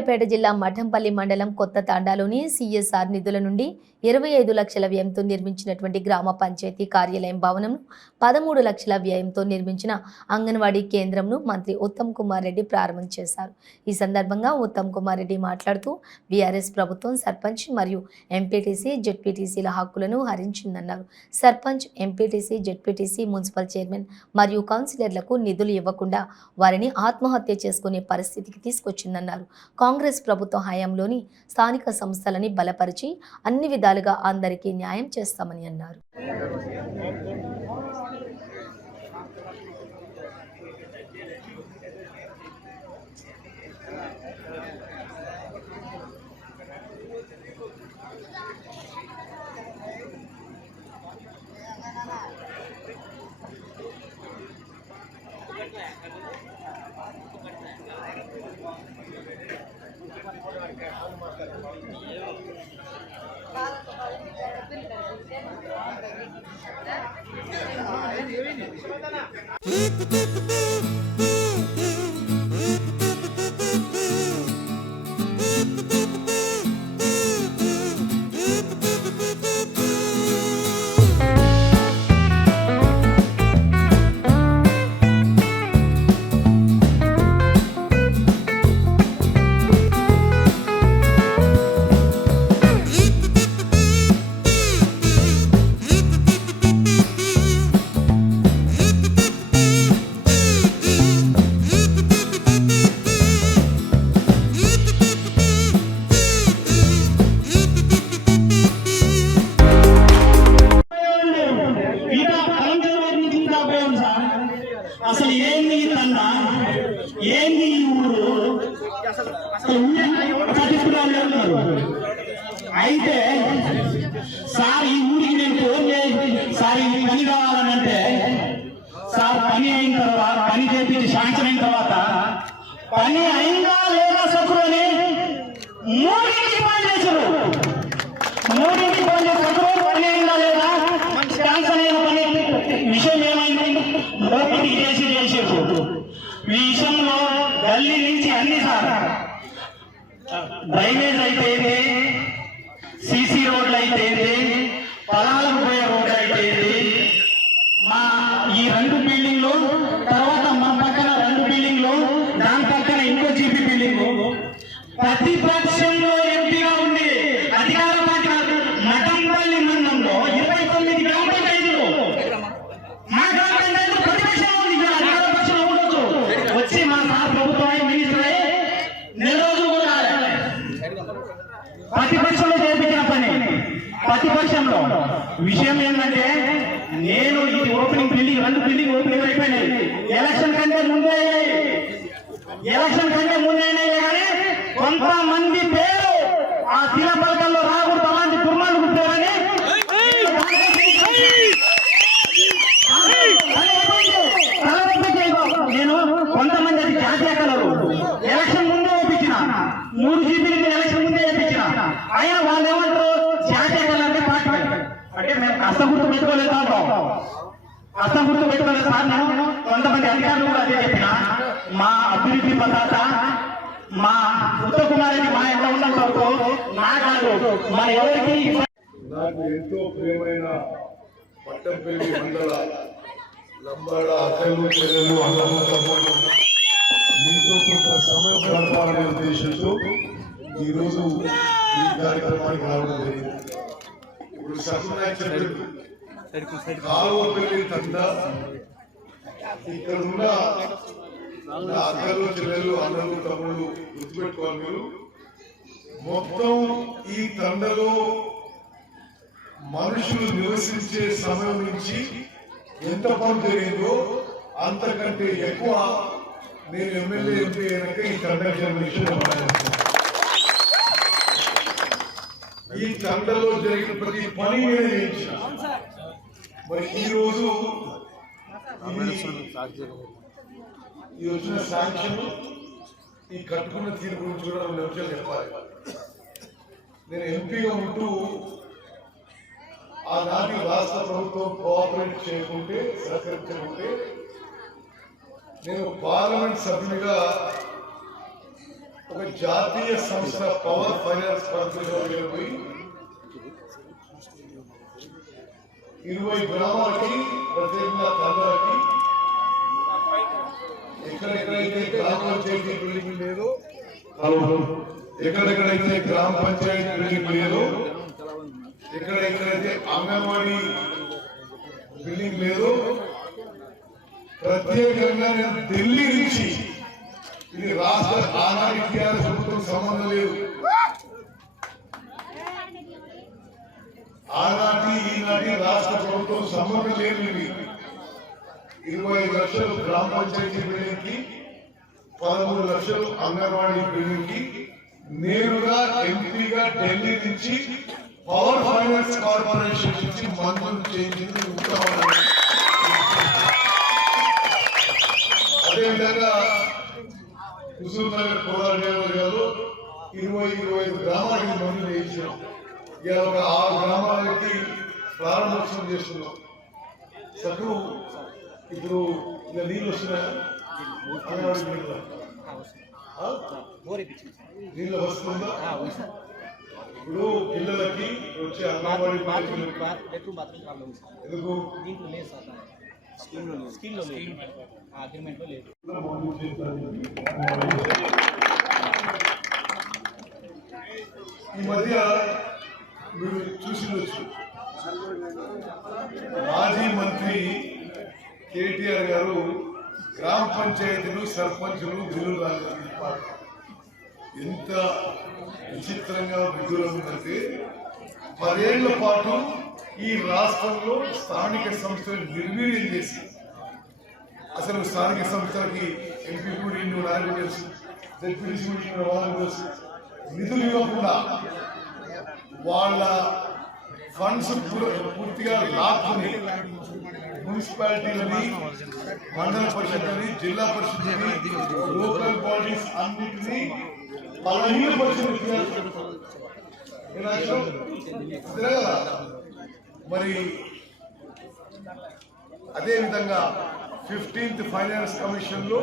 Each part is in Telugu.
సూర్యాపేట జిల్లా మఠంపల్లి మండలం కొత్త తాండాలోని సిఎస్ఆర్ నిధుల నుండి 25 లక్షల వ్యయంతో నిర్మించినటువంటి గ్రామ పంచాయతీ కార్యాలయం భవనం 13 లక్షల వ్యయంతో నిర్మించిన అంగన్వాడీ కేంద్రంను మంత్రి ఉత్తమ్ కుమార్ రెడ్డి ప్రారంభం చేశారు. ఈ సందర్భంగా ఉత్తమ్ కుమార్ రెడ్డి మాట్లాడుతూ బీఆర్ఎస్ ప్రభుత్వం సర్పంచ్ మరియు ఎంపీటీసీ జెడ్పీటీసీల హక్కులను హరించిందన్నారు. Sarpanch, MPTC, ZPTC, municipal chairman మరియు కౌన్సిలర్లకు నిధులు ఇవ్వకుండా వారిని ఆత్మహత్య చేసుకునే పరిస్థితికి తీసుకొచ్చిందన్నారు. కాంగ్రెస్ ప్రభుత్వ హయాంలోని స్థానిక సంస్థలని బలపరిచి అన్ని విధాలుగా అందరికీ న్యాయం చేస్తామని అన్నారు. అసలు ఏంది తండా, ఏంది ఊరు, అయితే సార్ ఈ ఊరికి నేను ఫోన్ చేసి సార్ ఈ పని కావాలనంటే సార్ పని అయిన తర్వాత పని చేపించి శాంక్షన్ అయిన తర్వాత పని అయిందా లేదా సకురు అని మూడింటికి పని చేశారు. మూడింటికి పని చేశారు. పని అయిందా లేదా, శాంక్షన్ అయిన పని విషయం ఏమైంది మూడింటికి చేసారు. ఈ విషయంలో ఢిల్లీ నుంచి అన్ని సార్ డ్రైనేజ్ అయితే సీసీ రోడ్లు అయితే పొలాలకు పోయే రోడ్లు అయితే మా ఈ 2 బిల్డింగ్లు, తర్వాత మా పక్కన 2 బిల్డింగ్లు, దాని పక్కన ఇంకో జీపీ బిల్డింగ్, ప్రతిపక్షంలో ఎంపీగా ఉంది అధికార పార్టీ మఠంపల్లి మండలంలో 29 గ్రామ పంచాయతీలు, మా గ్రామ పంచాయతీలు ప్రతిపక్షంలో ఉంది. అధికార పక్షంలో ఉండొచ్చు, వచ్చి మా సార్ ప్రభుత్వం మినిస్టర్ నెల రోజులు కూడా ప్రతిపక్షంలో చేయించిన పని. ప్రతిపక్షంలో విషయం ఏంటంటే నేను ఇది ఓపెనింగ్ బిల్డింగ్ 2 బిల్డింగ్ ఓపెనింగ్ అయిపోయినాయి. ఎలక్షన్ కంటే ముందే కానీ కొంతమంది పేరు ఆ శిల పలకల్లో రాకూడదు, అలాంటి దుర్మార్గులు పుట్టారని నేను కొంతమంది అది జాతీయ కలరు ఎలక్షన్ ముందే వేయించిన 3 జీబీలు ఎలక్షన్ ముందే వేయించిన. ఆయన వాళ్ళు ఏమంటారు జాతీయ కలర్ పార్టీ అంటే మేము కష్టం గుర్తు పెట్టుకోలేదు అంటాం. కష్టం గుర్తు పెట్టుకోలేదు సార్. నేను కొంతమంది అధికారులు కూడా అదే చెప్పిన. మా అభివృద్ధి పదార్థ మా ఉత్తమ్ కుమార్ రెడ్డి మా ఎంత ఉన్నంత వరకు నా కాదు మన ఎవరికి నాకు ఎంతో ప్రియమైన పట్టంపల్లి మండల లంబాడ అక్కలు, చెల్లెలు, అన్నలు, తమ్ముళ్ళు మీతో కొంత సమయం గడపాలనే ఉద్దేశంతో ఈరోజు ఈ కార్యక్రమానికి రావడం జరిగింది. ఇప్పుడు సత్యనారాయణ కాలువపల్లి తండ ఇక్కడ ఉన్న అక్కలు, చెల్లెలు, అన్నలు, తమ్ముళ్ళు గుర్తుపెట్టుకోవాలి మీరు. మొత్తం ఈ తండలో మనుషులు నివసించే సమయం నుంచి ఎంత పని జరిగిందో అంతకంటే ఎక్కువ నేను ఎమ్మెల్యే ఎంపీ అయినాక ఈ తండ విషయం. ఈ తండలో జరిగిన ప్రతి పని నేను చేయించిన. మరి ఈరోజు ఈ వచ్చిన శాంక్షన్, ఈ కట్టుకున్న తీరు గురించి కూడా 2 నిమిషాలు చెప్పాలి. నేను ఎంపీగా ఉంటూ ఆనాటి రాష్ట్ర ప్రభుత్వం కోఆపరేట్ చేయకుంటే, సహకరించకుంటే నేను పార్లమెంట్ సభ్యునిగా ఒక జాతీయ సంస్థ పవర్ ఫైనాన్స్ కార్పొరేషన్ పోయి 20 గ్రామాలకి ప్రత్యేకంగా తండాలకి ఎక్కడెక్కడైతే గ్రామ పంచాయతీ బిల్డింగ్ లేదో ఎక్కడెక్కడైతే గ్రామ పంచాయతీ బిల్డింగ్ లేదో ఎక్కడెక్కడైతే అంగన్వాడీ బిల్డింగ్ లేదో ప్రత్యేకంగా నేను ఢిల్లీ నుంచి ఇది రాష్ట్ర ఆనాటి టీఆర్ఎస్ ప్రభుత్వం సంబంధం లేదు, ఆనాటి ఈనాటి రాష్ట్ర ప్రభుత్వం సంబంధం లేదు. ఇది 25 లక్షలు గ్రామ పంచాయతీ బిల్డింగ్ కి 13 లక్షలు అంగన్వాడీ బిల్డింగ్ కి నేరుగా ఎంపీగా ఢిల్లీ నుంచి పవర్ ఫైనాన్స్ కార్పొరేషన్ నుంచి మంజూరు చేయించింది ఉత్తమమైన. అదేవిధంగా హుజూర్ నగర్ కోలార్ నియోజకవర్గాలు 20-25 గ్రామాలకి మంజూరు చేయించాం. ఇలా ఒక 6 గ్రామాలకి ప్రారంభోత్సవం చేస్తున్నాం. సగం ఇప్పుడు ఇలా నీళ్ళు వస్తున్నాయా? అంగన్వాడీ నీళ్ళు వస్తుందా? ఇప్పుడు పిల్లలకి వచ్చే అంగన్వాడీ ఎందుకు అగ్రిమెంట్ లో లేదు. ఈ మధ్య మీరు చూసిండొచ్చు, మాజీ మంత్రి కేటీఆర్ గారు గ్రామ పంచాయతీలు సర్పంచులు బిల్లులు రాలేదు. ఎంత విచిత్రంగా విధులు ఉందంటే 10 ఏళ్ల పాటు ఈ రాష్ట్రంలో స్థానిక సంస్థలు నిర్వీర్యం చేసి, అసలు స్థానిక సంస్థలకి ఎంపీ కూడా ఇన్ని నాయకులు తెలుసు, జడ్పీటీసీ కూడా వాళ్ళకు తెలుసు, నిధులు ఇవ్వకుండా వాళ్ళ ఫండ్స్ పూర్తిగా లాక్కుని మున్సిపాలిటీలని, మండల పరిషత్ని, జిల్లా పరిషత్ని, లోకల్ బాడీస్ అన్నింటినీ మరి అదేవిధంగా 15th ఫైనాన్స్ కమిషన్ లో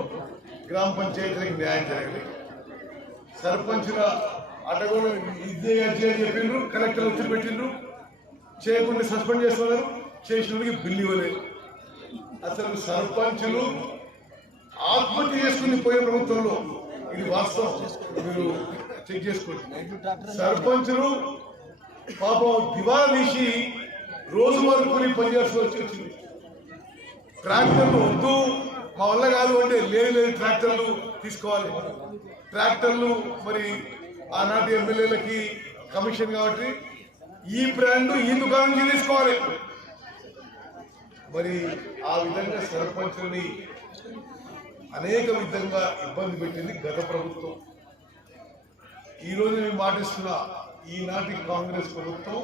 గ్రామ పంచాయతీలకు న్యాయం జరగలేదు. సర్పంచుల అటగోలు ఇదే అర్జీ అని చెప్పిండ్రు, కలెక్టర్ వచ్చి పెట్టిండ్రు, చేయకుండా సస్పెండ్ చేస్తున్నారు, చేసిన బిల్లు ఇవ్వలేదు. అసలు సర్పంచులు ఆత్మహత్య చేసుకుని పోయే ప్రభుత్వంలో, ఇది వాస్తవం, మీరు చెక్ చేసుకోండి. సర్పంచులు పాపం దివాలా తీసి రోజు వరకు పనిచేస్తూ వచ్చింది. ట్రాక్టర్లు వద్దు, మా వల్ల కాదు అంటే లేదు ట్రాక్టర్లు తీసుకోవాలి. ట్రాక్టర్లు మరి ఆనాటి ఎమ్మెల్యేలకి కమిషన్ కాబట్టి ఈ బ్రాండ్ ఈ దుకాణం నుంచి తీసుకోవాలి. మరి ఆ విధంగా సర్పంచుల్ని అనేక విధంగా ఇబ్బంది పెట్టింది గత ప్రభుత్వం. ఈరోజు మేము మాటిస్తున్నా, ఈనాటి కాంగ్రెస్ ప్రభుత్వం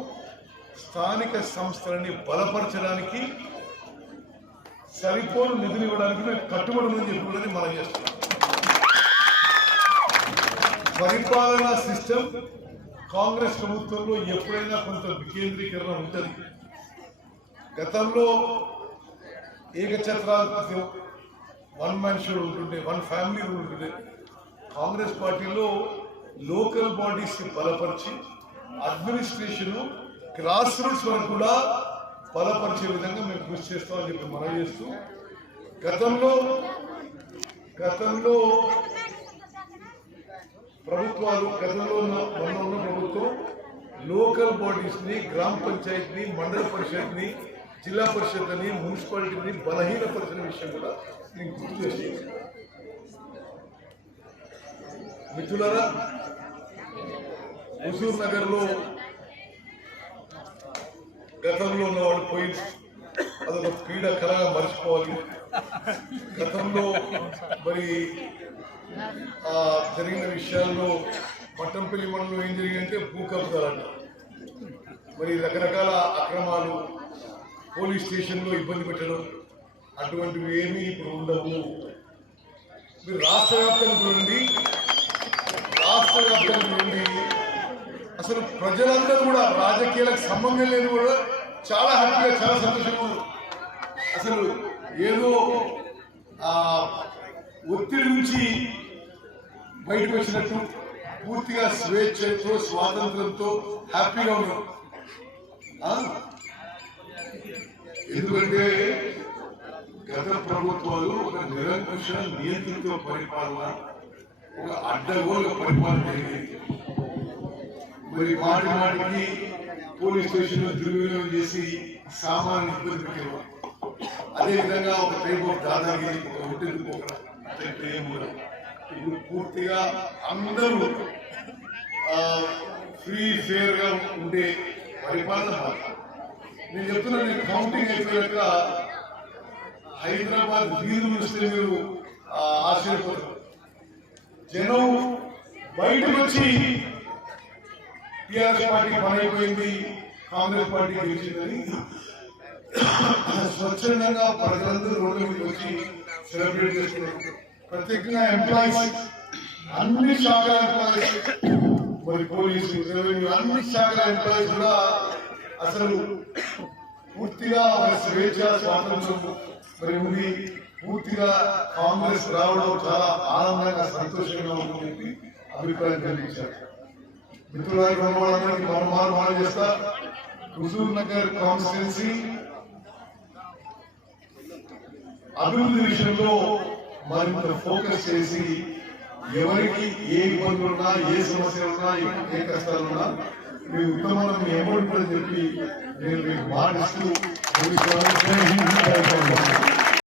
స్థానిక సంస్థలని బలపరచడానికి సరిపోను నిధులు ఇవ్వడానికి మేము కట్టుబడి ఉందని చెప్పి మనం చేస్తున్నాం. పరిపాలనా సిస్టమ్ కాంగ్రెస్ ప్రభుత్వంలో ఎప్పుడైనా కొంత వికేంద్రీకరణ ఉంటుంది. గతంలో ఏకఛత్రాధిపత్యం, 1 మ్యాన్ షో ఉంటుండే, 1 ఫ్యామిలీ రూల్ ఉంటుండే. కాంగ్రెస్ పార్టీలో లోకల్ బాడీస్ బలపరిచి అడ్మినిస్ట్రేషన్ గ్రాస్ రూట్స్ వరకు కూడా బలపరిచే విధంగా మేము కృషి చేస్తామని చెప్పి మనం చేస్తూ, గతంలో ప్రభుత్వాలు, గతంలో ఉన్న ప్రభుత్వం లోకల్ బాడీస్ ని, గ్రామ పంచాయతీని, మండల పరిషత్ని, జిల్లా పరిషత్ని, మున్సిపాలిటీని బలహీనపరిచిన విషయం కూడా నేను గుర్తు చేసి, మిత్రులారా, హుజూర్ నగర్ లో గతంలో ఉన్నవాడు పోయి అదొక క్రీడా కళగా మర్చిపోవాలి. గతంలో మరి జరిగిన విషయాల్లో మట్టంపల్లి మండలం ఏం జరిగిందంటే భూ కబ్జాలంట, మరి రకరకాల అక్రమాలు, పోలీస్ స్టేషన్లో ఇబ్బంది పెట్టడం, అటువంటివి ఏమీ ఇప్పుడు ఉండవు. మీరు రాష్ట్ర వ్యాప్తంగా నుండి అసలు ప్రజలందరూ కూడా రాజకీయాలకు సంబంధం లేని కూడా చాలా హ్యాపీగా, చాలా సంతోషంగా, అసలు ఏదో ఒత్తిడి నుంచి బయటకు వచ్చినట్టు పూర్తిగా స్వేచ్ఛతో స్వాతంత్రంతో హ్యాపీగా ఉన్నాం. ఎందుకంటే గత ప్రభుత్వాలు ఒక నిరంకుశ నియంత్రిత పరిపాలన, ఒక అడ్డగోలు పరిపాలన జరిగింది. మరి మాటి మాటికి పోలీస్ స్టేషన్ దుర్వినియోగం చేసి సామాన్య ఇబ్బంది పెట్టేవారు. అదేవిధంగా ఒక టైప్ ఆఫ్ దాదాగిరి, ఒక ఒంటెందుకు ఇప్పుడు పూర్తిగా అందరూ ఫ్రీ ఫేర్ గా ఉండే పరిపాలన. నేను చెప్తున్నా, నేను కౌంటింగ్ అయిపోయాక హైదరాబాద్ వీధులు వస్తే మీరు ఆశ్చర్యపోతారు. జనం బయటకు వచ్చి టీఆర్ఎస్ పార్టీ పని అయిపోయింది, కాంగ్రెస్ పార్టీ గెలిచిందని స్వచ్ఛందంగా ప్రజలందరూ రోడ్ల మీద వచ్చి సెలబ్రేట్ చేస్తున్నారు. ప్రత్యేకంగా ఎంప్లాయీస్, అన్ని శాఖల ఎంప్లాయీస్, మరి పోలీసు, రెవెన్యూ, అన్ని శాఖల ఎంప్లాయీస్ కూడా అసలు పూర్తిగా స్వేచ్ఛ స్వాతంత్రం మరి ఉంది. పూర్తిగా కాంగ్రెస్ రావడం చాలా ఆనందంగా సంతోషంగా ఉందని చెప్పి అభిప్రాయం కలిగించారు. మిత్రులారి మనవాళ్ళందరికీ మనం చేస్తా. హుజూర్ నగర్ కాన్స్టిట్యున్సీ అభివృద్ధి విషయంలో మరింత ఫోకస్ చేసి ఎవరికి ఏ ఇబ్బందులు ఉన్నా, ఏ సమస్యలు ఉన్నా, ఏ కష్టాలు ఉన్నా మీ ఉత్తమంగా మీ అమౌంట్ అని చెప్పి నేను మీకు మాటిస్తూ